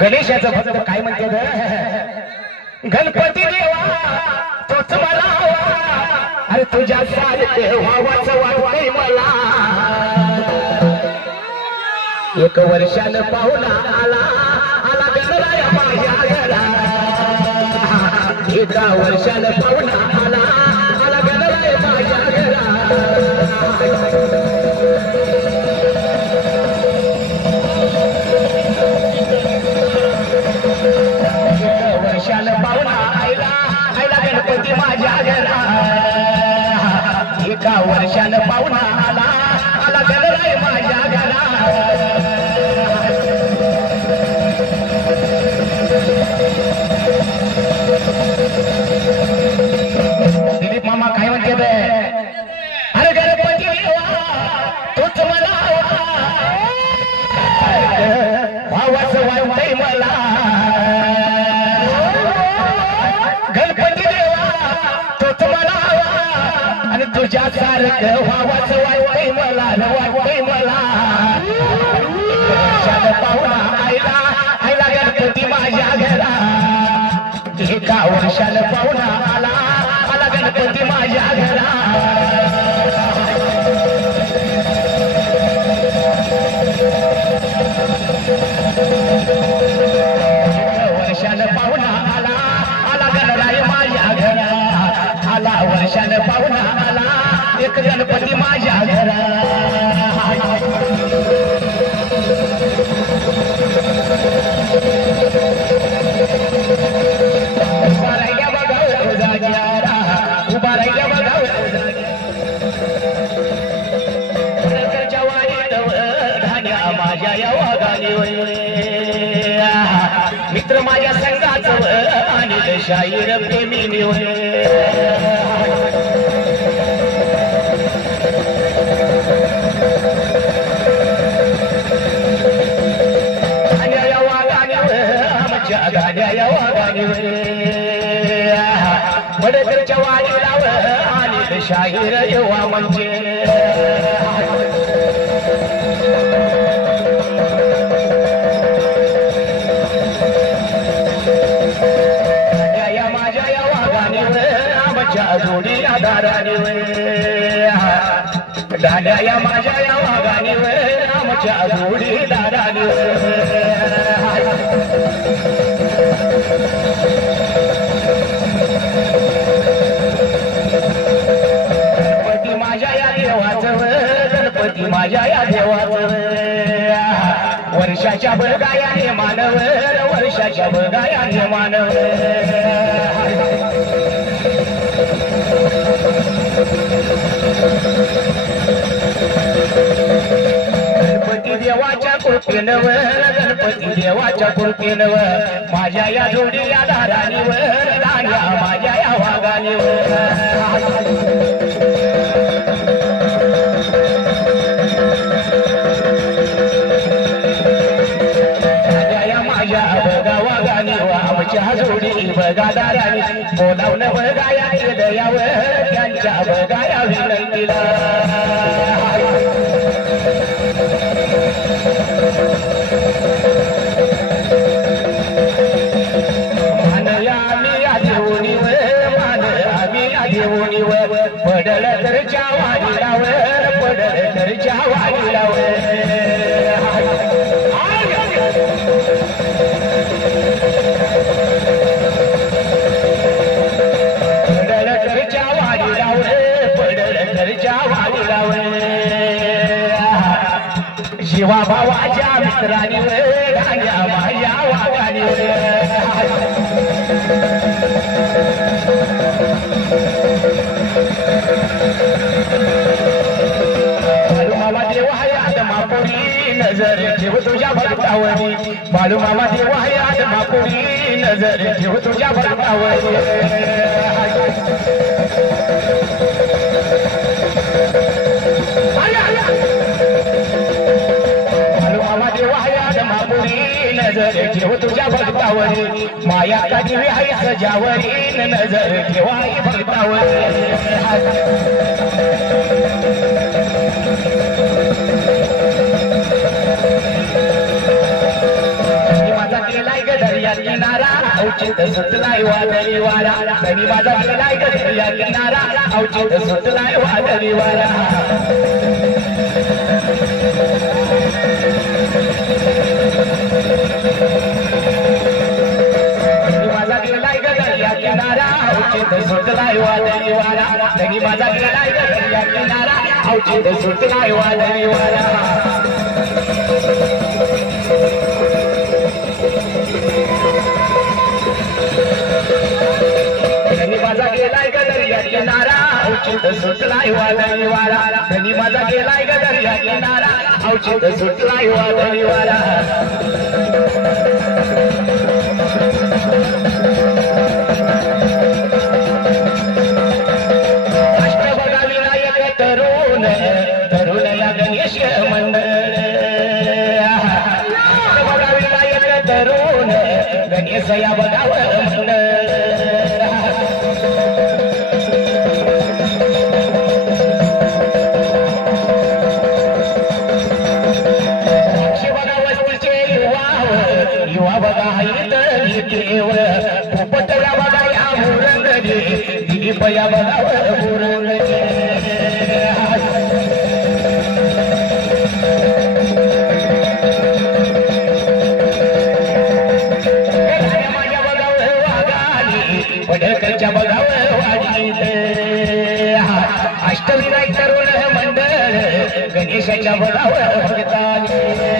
गणेशाचं भक्त काय म्हणते गणपती देवा तोच मला हवा. अरे तुझ्या सारखे व्हावाचं वाटतंय मला. एक वर्षानं पाहुणा आला आला गणराया माझ्या घरा एका वर्षानं पाहुणा आला आला गणराया माझ्या घरा गणपती माझ्या घरा एका वर्षानं पाहुणा आला आला गणराय माझ्या घरा दिलीप मामा काय म्हणते बे? अरे गणपती तोच तूच मला भावाच वाटतंय मला. तुझ्या सारखं व्हावाच वाटतंय मला न वाटतंय मला वर्षानं पाहुणा आईला आईला गणपती माझ्या घरा एका वर्षानं पाहुणा आला आला गणपती माझ्या घरा व माझ्या या वागाने मित्र माझ्या संघाच आणि शाहीर प्रेमी होय बडकरच्या वाडीला आणि शाहीर येवा म्हणजे. दादा या माझ्या या वाघाने आमच्या जोडी दाराने गणपती माझ्या या देवाचं गणपती माझ्या या देवाचं वर्षाच्या बळगायाने मानव वर्षाच्या बळगायाने मानव. देवाच्या गणपती देवाच्या कृपेनं माझ्या या जोडी या दाराने दाण्या माझ्या या वाघाने शिवा भावाच्या मित्रांनी वर माझ्या वागाने बाळू नजर ठेव तुझ्या भक्तावरी बाळू मामा देव आहे आदमापुरी नजर ठेव तुझ्या भक्तावरी नजर ठेव तुझ्या भक्तावरी माया कधी देवी आहे सजावरी नजर ठेवा भक्तावरी सुटलाय वादळी वारा. तरी माझा गेलाय ग किनारा. औचित सुटलाय वादळी वारा. माझा गेलाय ग किनारा. औचित सुटलाय वादळी वारा. तरी माझा गेलाय किनारा. सुटलाय वादळी वारा. दर्या किनारा औचित सुटलाय वादळी वारा धनी माझा गेलाय ग दर्या किनारा औचित सुटलाय वादळी वारा अष्टभगावी दिलीप बनावर बघा पडकरच्या बघावर वाढीत अष्टविनायक तरुण मंडळ गणेशाच्या बघावर भगतानी.